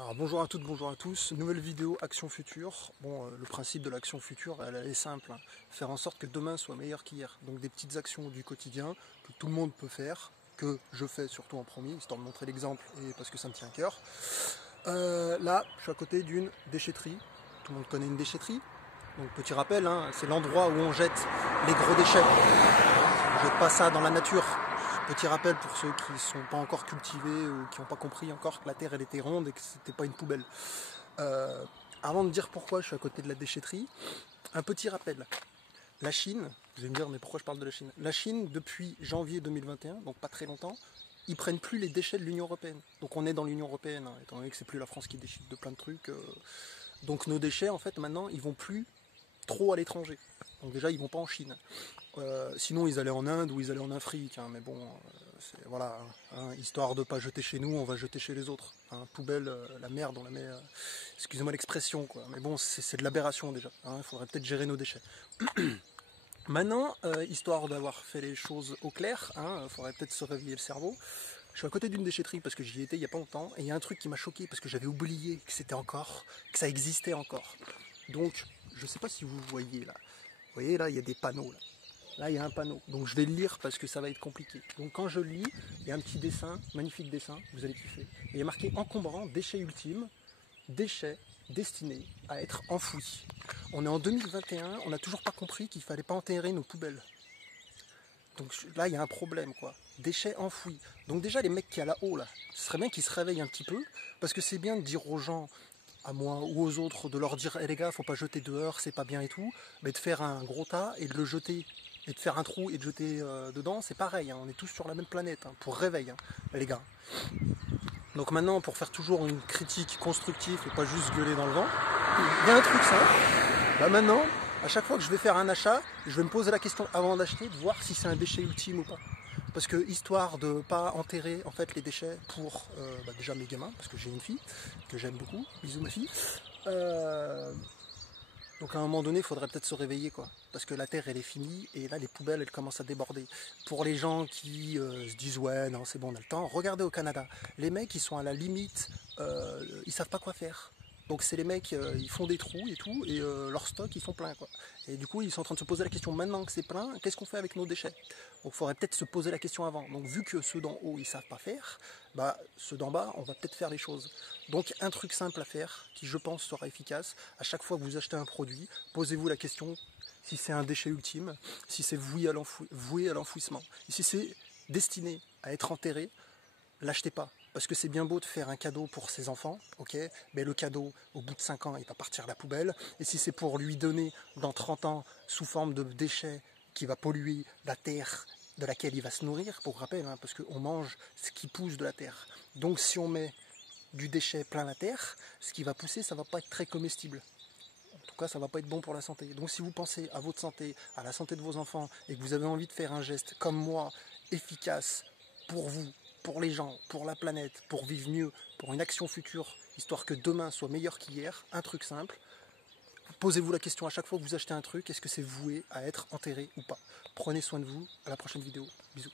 Alors bonjour à toutes, bonjour à tous, nouvelle vidéo Action Future. Bon, le principe de l'action future, elle est simple, hein. Faire en sorte que demain soit meilleur qu'hier. Donc des petites actions du quotidien que tout le monde peut faire, que je fais surtout en premier, histoire de montrer l'exemple et parce que ça me tient à cœur. Là, je suis à côté d'une déchetterie. Tout le monde connaît une déchetterie. Donc petit rappel, hein, c'est l'endroit où on jette les gros déchets. On ne jette pas ça dans la nature. Petit rappel pour ceux qui ne sont pas encore cultivés ou qui n'ont pas compris encore que la terre elle était ronde et que c'était pas une poubelle. Avant de dire pourquoi je suis à côté de la déchetterie, un petit rappel. La Chine, vous allez me dire mais pourquoi je parle de la Chine? La Chine, depuis janvier 2021, donc pas très longtemps, ils prennent plus les déchets de l'Union Européenne. Donc on est dans l'Union Européenne, hein, étant donné que c'est plus la France qui décide de plein de trucs. Donc nos déchets, en fait, maintenant, ils vont plus trop à l'étranger. Donc déjà, ils vont pas en Chine. Sinon, ils allaient en Inde ou ils allaient en Afrique. Hein, mais bon, voilà, hein, histoire de pas jeter chez nous, on va jeter chez les autres. Hein, poubelle, la merde, on la met. Excusez-moi l'expression, quoi. Mais bon, c'est de l'aberration déjà. Hein, il faudrait peut-être gérer nos déchets. Maintenant, histoire d'avoir fait les choses au clair, il faudrait peut-être se réveiller le cerveau. Je suis à côté d'une déchetterie parce que j'y étais il n'y a pas longtemps et il y a un truc qui m'a choqué parce que j'avais oublié que c'était encore, que ça existait encore. Donc, je ne sais pas si vous voyez là. Vous voyez là, il y a des panneaux là. Là, il y a un panneau. Donc, je vais le lire parce que ça va être compliqué. Donc, quand je lis, il y a un petit dessin, magnifique dessin, vous allez kiffer. Et il y a marqué encombrant, déchets ultimes, déchets destinés à être enfouis. On est en 2021, on n'a toujours pas compris qu'il ne fallait pas enterrer nos poubelles. Donc là, il y a un problème, quoi. Déchets enfouis. Donc déjà, les mecs qui sont là-haut, là, ce serait bien qu'ils se réveillent un petit peu, parce que c'est bien de dire aux gens, à moi ou aux autres, de leur dire, les gars, faut pas jeter dehors, c'est pas bien et tout, mais de faire un gros tas et de le jeter, et de faire un trou et de jeter dedans, c'est pareil, hein, on est tous sur la même planète, hein, pour réveil, hein, les gars. Donc maintenant, pour faire toujours une critique constructive et pas juste gueuler dans le vent, il y a un truc simple. Bah maintenant, à chaque fois que je vais faire un achat, je vais me poser la question avant d'acheter, de voir si c'est un déchet ultime ou pas. Parce que histoire de ne pas enterrer en fait les déchets pour déjà mes gamins, parce que j'ai une fille que j'aime beaucoup, bisous ma fille. Donc à un moment donné, il faudrait peut-être se réveiller, quoi. Parce que la terre elle est finie et là les poubelles elles commencent à déborder. Pour les gens qui se disent ouais non c'est bon on a le temps, regardez au Canada, les mecs ils sont à la limite, ils savent pas quoi faire. Donc c'est les mecs, ils font des trous et tout, et leur stock ils sont pleins, quoi. Et du coup ils sont en train de se poser la question maintenant que c'est plein, qu'est-ce qu'on fait avec nos déchets? Donc il faudrait peut-être se poser la question avant. Donc vu que ceux d'en haut ils savent pas faire, bah ceux d'en bas on va peut-être faire les choses. Donc un truc simple à faire, qui je pense sera efficace, à chaque fois que vous achetez un produit, posez-vous la question si c'est un déchet ultime, si c'est voué à l'enfouissement. Et si c'est destiné à être enterré, l'achetez pas. Parce que c'est bien beau de faire un cadeau pour ses enfants, ok, mais le cadeau, au bout de 5 ans, il va partir à la poubelle. Et si c'est pour lui donner dans 30 ans sous forme de déchets qui va polluer la terre de laquelle il va se nourrir, pour rappel, hein, parce qu'on mange ce qui pousse de la terre. Donc si on met du déchet plein la terre, ce qui va pousser, ça ne va pas être très comestible. En tout cas, ça ne va pas être bon pour la santé. Donc si vous pensez à votre santé, à la santé de vos enfants, et que vous avez envie de faire un geste comme moi, efficace pour vous, pour les gens, pour la planète, pour vivre mieux, pour une action future, histoire que demain soit meilleur qu'hier, un truc simple, posez-vous la question à chaque fois que vous achetez un truc, est-ce que c'est voué à être enterré ou pas? Prenez soin de vous, à la prochaine vidéo, bisous.